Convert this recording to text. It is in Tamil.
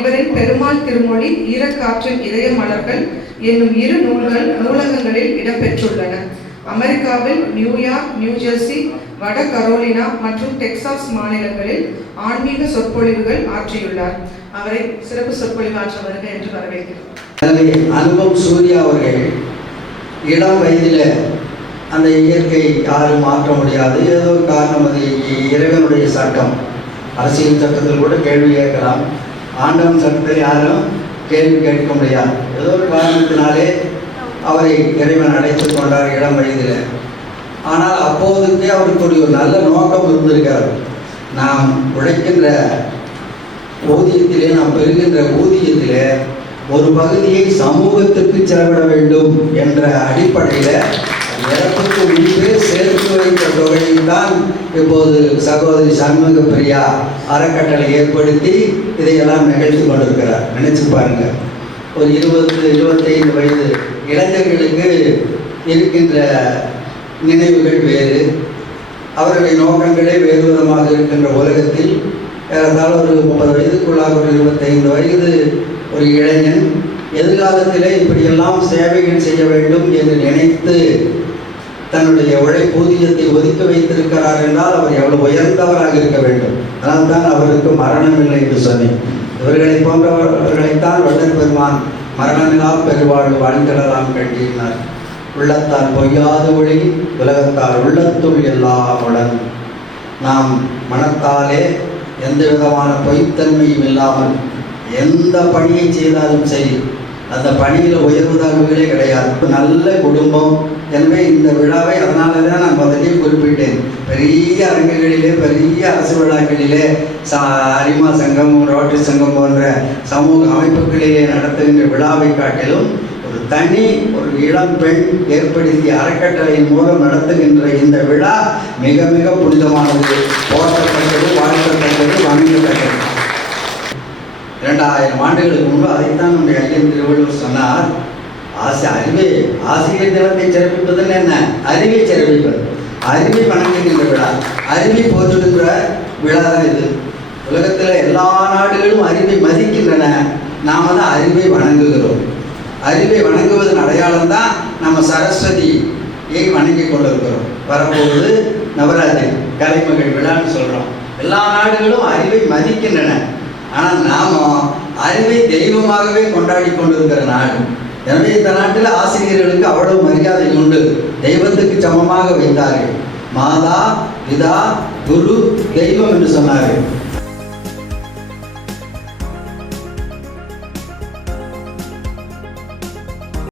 இவரின் பெருமாள் திருமொழி, ஈரக்காற்றின் இதய மலர்கள் என்னும் 2 நூல்கள் நூலகங்களில் இடம்பெற்றுள்ளன. அமெரிக்காவில் நியூயார்க், நியூஜெர்சி, வட கரோலினா மற்றும் டெக்சாஸ் மாநிலங்களில் ஆன்மீக சொற்பொழிவுகள் ஆற்றியுள்ளார். அவரை சிறப்பு சொற்பொழிவாற்ற வருக என்று வரவேற்கிறோம். அனுபம் சூர்யா அவர்கள் இளம் வயதில் அந்த இயற்கை யாரும் மாற்ற முடியாது, ஏதோ ஒரு காரணம், அது இறைவனுடைய சட்டம். அரசியல் சட்டத்தில் கூட கேள்வி கேட்கலாம், ஆண்டவன் சட்டத்தில் யாரும் கேள்வி கேட்க முடியாது. ஏதோ ஒரு காரணத்தினாலே அவரை இறைவன் அழைத்து கொண்டார் இளம் வயதில். ஆனால் அப்போதுக்கே அவருக்கு ஒரு நல்ல நோக்கம் இருந்திருக்கார். நாம் உழைக்கின்ற ஊதியத்திலே, நாம் பெறுகின்ற ஊதியத்திலே ஒரு பகுதியை சமூகத்திற்கு செலவிட வேண்டும் என்ற அடிப்படையில் இறப்புக்கு முன்பே சேர்த்து வைத்த தொகையை தான் இப்போது சகோதரி சண்முக பிரியா அறக்கட்டளை ஏற்படுத்தி இதையெல்லாம் நிகழ்த்தி கொண்டிருக்கிறார். நினைச்சு பாருங்க, ஒரு 20-25 வயது இளைஞர்களுக்கு இருக்கின்ற நினைவுகள் வேறு, அவருடைய நோக்கங்களே வேறு விதமாக இருக்கின்ற உலகத்தில் ஏறத்தாழ ஒரு 30 வயதுக்குள்ளாக ஒரு 25 வயது ஒரு இளைஞன் எதிர்காலத்திலே இப்படியெல்லாம் சேவைகள் செய்ய வேண்டும் என்று நினைத்து தன்னுடைய ஊதியத்தை ஒதுக்கி வைத்திருக்கிறார் என்றால் அவர் எவ்வளவு உயர்ந்தவராக இருக்க வேண்டும். அதனால் தான் அவருக்கு மரணம் இல்லை என்று சொன்னேன். இவர்களை போன்றவர்களைத்தான் வள்ளல் பெருமான் மரணமில்லா பெருவாழ்வு வாழ்ந்திடலாம் கண்டினார். உள்ளத்தால் பொய்யாத ஒளி உலகத்தால் உள்ளத்துள் எல்லாம் உடன். நாம் மனத்தாலே எந்த விதமான பொய்த்தன்மையும் இல்லாமல் எந்த பணியை செய்தாலும் சரி, அந்த பணியில் உயர்வு தாழ்வுகளே கிடையாது. நல்ல குடும்பம். எனவே இந்த விழாவை அதனால தான் நான் முதலே குறிப்பிட்டேன். பெரிய அரங்குகளிலே, பெரிய அரசு விழாக்களிலே, அரிமா சங்கம், ரோட்டரி சங்கம் போன்ற சமூக அமைப்புகளிலே நடத்துகின்ற விழாவை காட்டிலும் ஒரு இளம் பெண் ஏற்படுத்திய அறக்கட்டளையின் மூலம் நடத்துகின்ற இந்த விழா மிக மிக புனிதமானது, போற்றத்தக்கது, வாழ்த்தத்தக்கது, வணங்கத்தக்கது. 2000 ஆண்டுகளுக்கு முன்பு அதைத்தான் நம்முடைய ஐயன் திருவள்ளுவர் சொன்னார். ஆசிரியர் தினத்தை சிறப்பிப்பதுன்னு என்ன? அறிவை சிறப்பிப்பது, அறிவை வணங்குகின்ற விழா, அறிவை போற்றுகின்ற விழா தான் இது. உலகத்தில் எல்லா நாடுகளும் அறிவை மதிக்கின்றன, நாம் தான் அறிவை வணங்குகிறோம். அறிவை வணங்குவதன் அடையாளம் தான் நம்ம சரஸ்வதியை வணங்கி கொண்டிருக்கிறோம். வரப்போது நவராத்திரி கலைமகள் விழான்னு சொல்கிறோம். எல்லா நாடுகளும் அறிவை மதிக்கின்றன, ஆனால் நாம் அறிவை தெய்வமாகவே கொண்டாடி கொண்டிருக்கிற நாடு. எனவே இந்த நாட்டில் ஆசிரியர்களுக்கு அவ்வளவு மரியாதை உண்டு, தெய்வத்துக்கு சமமாக வைத்தார்கள். மாதா, பிதா, குரு, தெய்வம் என்று சொன்னார்கள்.